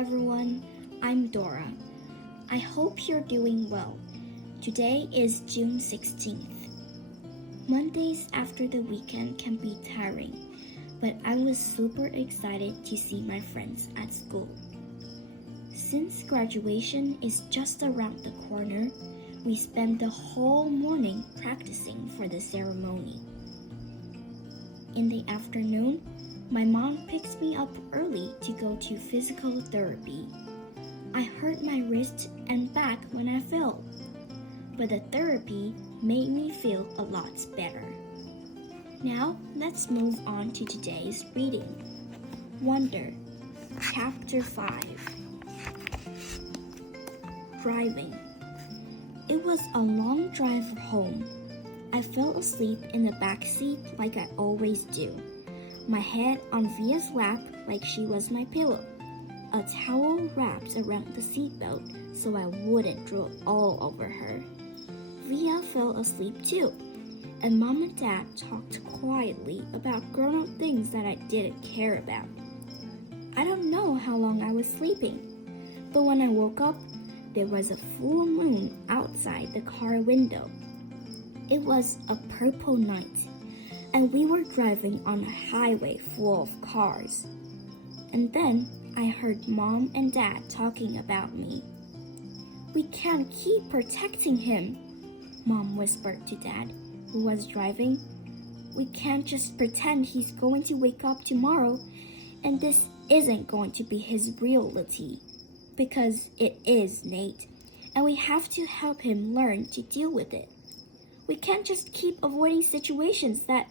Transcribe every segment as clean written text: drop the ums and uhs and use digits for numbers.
everyone, I'm Dora. I hope you're doing well. Today is June 16th. Mondays after the weekend can be tiring, but I was super excited to see my friends at school. Since graduation is just around the corner, we spent the whole morning practicing for the ceremony. In the afternoon, my mom picked me up early to go to physical therapy. I hurt my wrist and back when I fell, but the therapy made me feel a lot better. Now, let's move on to today's reading. Wonder, Chapter 5. Driving. It was a long drive home. I fell asleep in the back seat like I always do. My head on Via's lap like she was my pillow. A towel wrapped around the seatbelt so I wouldn't drool all over her. Via fell asleep too, and Mom and Dad talked quietly about grown-up things that I didn't care about. I don't know how long I was sleeping, but when I woke up, there was a full moon outside the car window. It was a purple night, and we were driving on a highway full of cars. And then I heard Mom and Dad talking about me. "We can't keep protecting him," Mom whispered to Dad, who was driving. "We can't just pretend he's going to wake up tomorrow, and this isn't going to be his reality. Because it is, Nate, and we have to help him learn to deal with it. We can't just keep avoiding situations that..."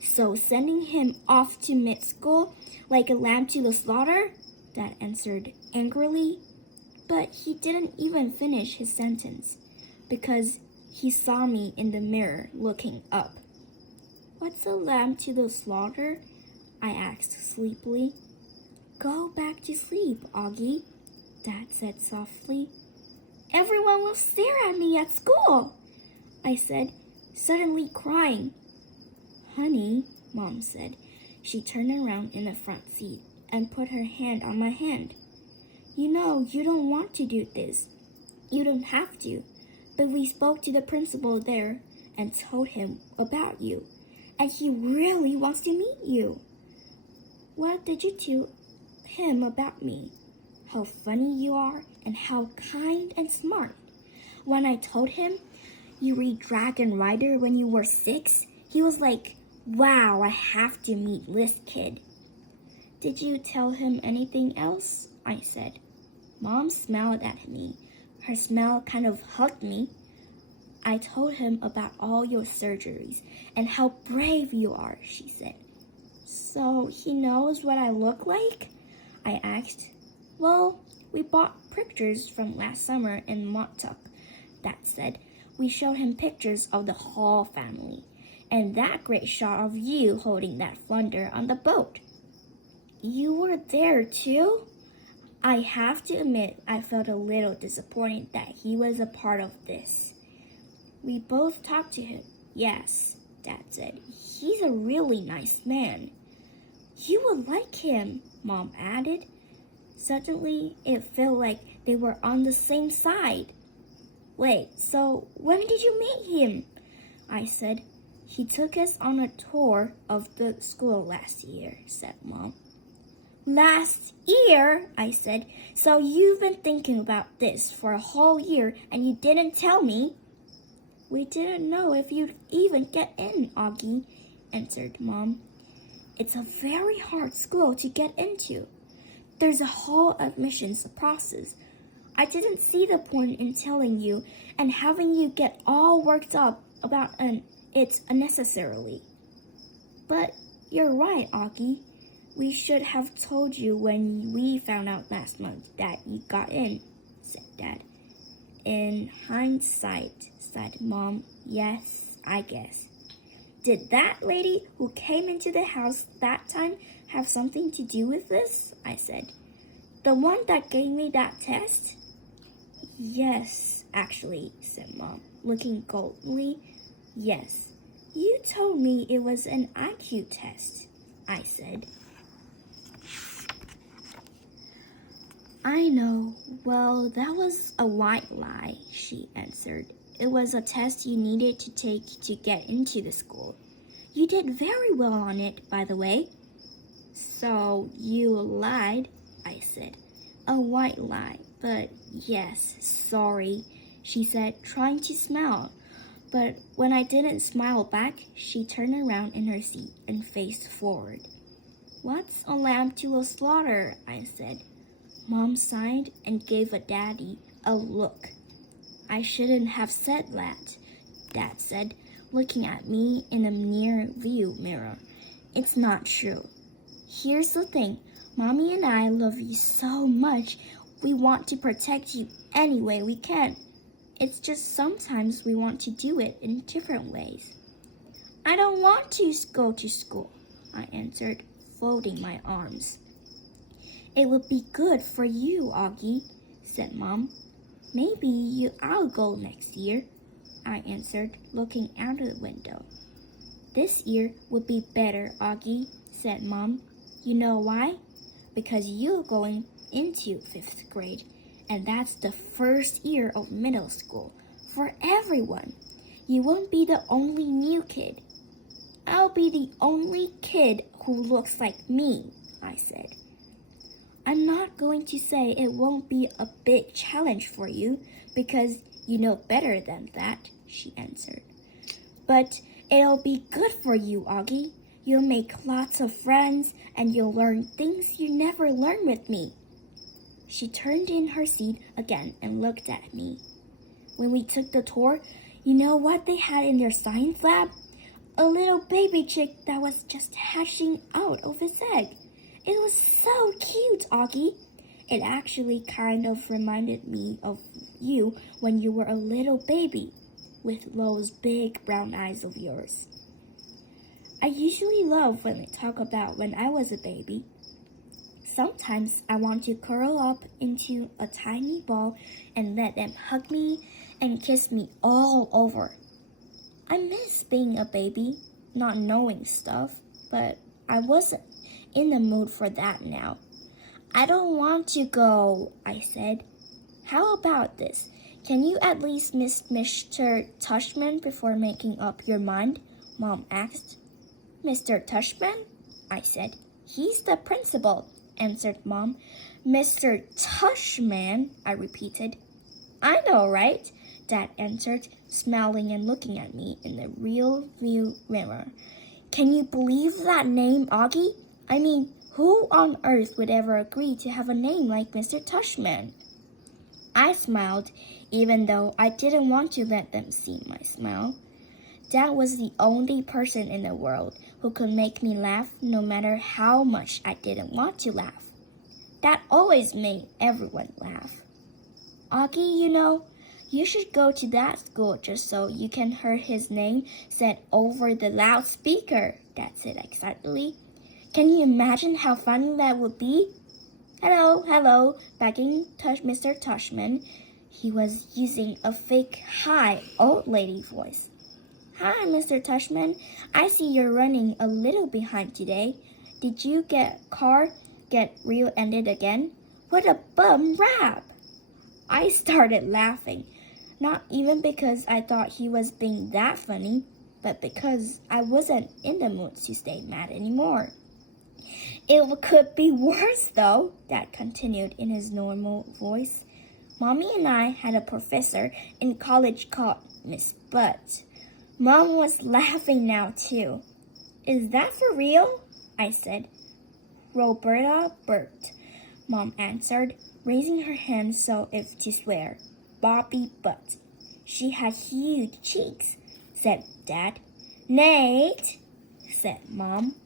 "So sending him off to mid-school like a lamb to the slaughter?" Dad answered angrily. But he didn't even finish his sentence because he saw me in the mirror looking up. "What's a lamb to the slaughter?" I asked sleepily. "Go back to sleep, Augie," Dad said softly. "Everyone will stare at me at school," I said, suddenly crying. "Honey," Mom said. She turned around in the front seat and put her hand on my hand. "You know you don't want to do this. You don't have to. But we spoke to the principal there and told him about you, and he really wants to meet you." "What did you tell him about me?" "How funny you are and how kind and smart. When I told him you read Dragon Rider when you were 6, he was like, 'Wow, I have to meet this kid.'" "Did you tell him anything else?" I said. Mom smiled at me. Her smile kind of hugged me. "I told him about all your surgeries and how brave you are," she said. "So he knows what I look like?" I asked. "Well, we bought pictures from last summer in Montauk," Dad said. "We showed him pictures of the Hall family and that great shot of you holding that flounder on the boat." "You were there too?" I have to admit I felt a little disappointed that he was a part of this. "We both talked to him." "Yes," Dad said. "He's a really nice man." "You would like him," Mom added. Suddenly, it felt like they were on the same side. "Wait, so when did you meet him?" I said. "He took us on a tour of the school last year," said Mom. "Last year?" I said. "So you've been thinking about this for a whole year and you didn't tell me?" "We didn't know if you'd even get in, Augie," answered Mom. "It's a very hard school to get into. There's a whole admissions process. I didn't see the point in telling you and having you get all worked up about it unnecessarily." "But you're right, Augie. We should have told you when we found out last month that you got in," said Dad. "In hindsight," said Mom, "yes, I guess." "Did that lady who came into the house that time have something to do with this?" I said. "The one that gave me that test?" "Yes, actually," said Mom, looking coldly. "Yes, you told me it was an IQ test," I said. I know. Well, that was a white lie, she answered. It was a test you needed to take to get into the school. You did very well on it, by the way. So you lied, I said. A white lie, but yes, sorry, she said, trying to smile. But when I didn't smile back, she turned around in her seat and faced forward. What's a lamb to a slaughter? I said. Mom sighed and gave Daddy a look. I shouldn't have said that, Dad said, looking at me in a near view mirror. It's not true. Here's the thing. Mommy and I love you so much. We want to protect you any way we can. It's just sometimes we want to do it in different ways. I don't want to go to school, I answered, folding my arms. It would be good for you, Augie, said Mom. Maybe I'll go next year, I answered, looking out of the window. This year would be better, Augie, said Mom. You know why? Because you're going into 5th grade, and that's the first year of middle school for everyone. You won't be the only new kid. I'll be the only kid who looks like me, I said. I'm not going to say it won't be a big challenge for you because you know better than that, she answered. But it'll be good for you, Augie. You'll make lots of friends and you'll learn things you never learned with me. She turned in her seat again and looked at me. When we took the tour, you know what they had in their science lab? A little baby chick that was just hatching out of its egg. It was so cute, Augie. It actually kind of reminded me of you when you were a little baby, with those big brown eyes of yours. I usually love when they talk about when I was a baby. Sometimes I want to curl up into a tiny ball and let them hug me and kiss me all over. I miss being a baby, not knowing stuff, but I wasn't in the mood for that now. I don't want to go, I said. How about this? Can you at least miss Mr. Tushman before making up your mind? Mom asked. Mr. Tushman? I said. He's the principal, answered Mom. Mr. Tushman, I repeated. I know, right? Dad answered, smiling and looking at me in the real view mirror. Can you believe that name, Augie? I mean, who on earth would ever agree to have a name like Mr. Tushman? I smiled, even though I didn't want to let them see my smile. Dad was the only person in the world who could make me laugh no matter how much I didn't want to laugh. Dad always made everyone laugh. Augie, you know, you should go to that school just so you can hear his name said over the loudspeaker, Dad said excitedly. Can you imagine how funny that would be? Hello, begging Mr. Tushman. He was using a fake high old lady voice. Hi, Mr. Tushman. I see you're running a little behind today. Did you get rear-ended again? What a bum rap! I started laughing, not even because I thought he was being that funny, but because I wasn't in the mood to stay mad anymore. It could be worse, though, Dad continued in his normal voice. Mommy and I had a professor in college called Miss Butt. Mom was laughing now, too. Is that for real? I said. Roberta Burt, Mom answered, raising her hand so if to swear. Bobby Butt. She had huge cheeks, said Dad. Nate, said Mom.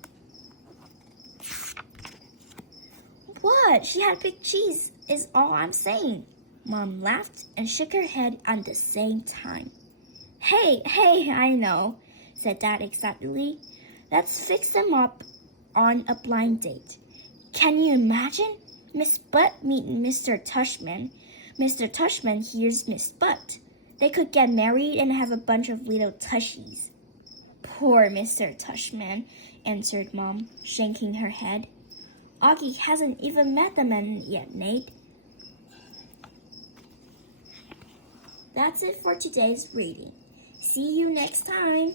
What? She had big cheeks is all I'm saying. Mom laughed and shook her head at the same time. Hey, I know, said Dad excitedly. Let's fix them up on a blind date. Can you imagine? Miss Butt meeting Mr. Tushman. Mr. Tushman hears Miss Butt. They could get married and have a bunch of little tushies. Poor Mr. Tushman, answered Mom, shaking her head. Augie hasn't even met the man yet, Nate. That's it for today's reading. See you next time.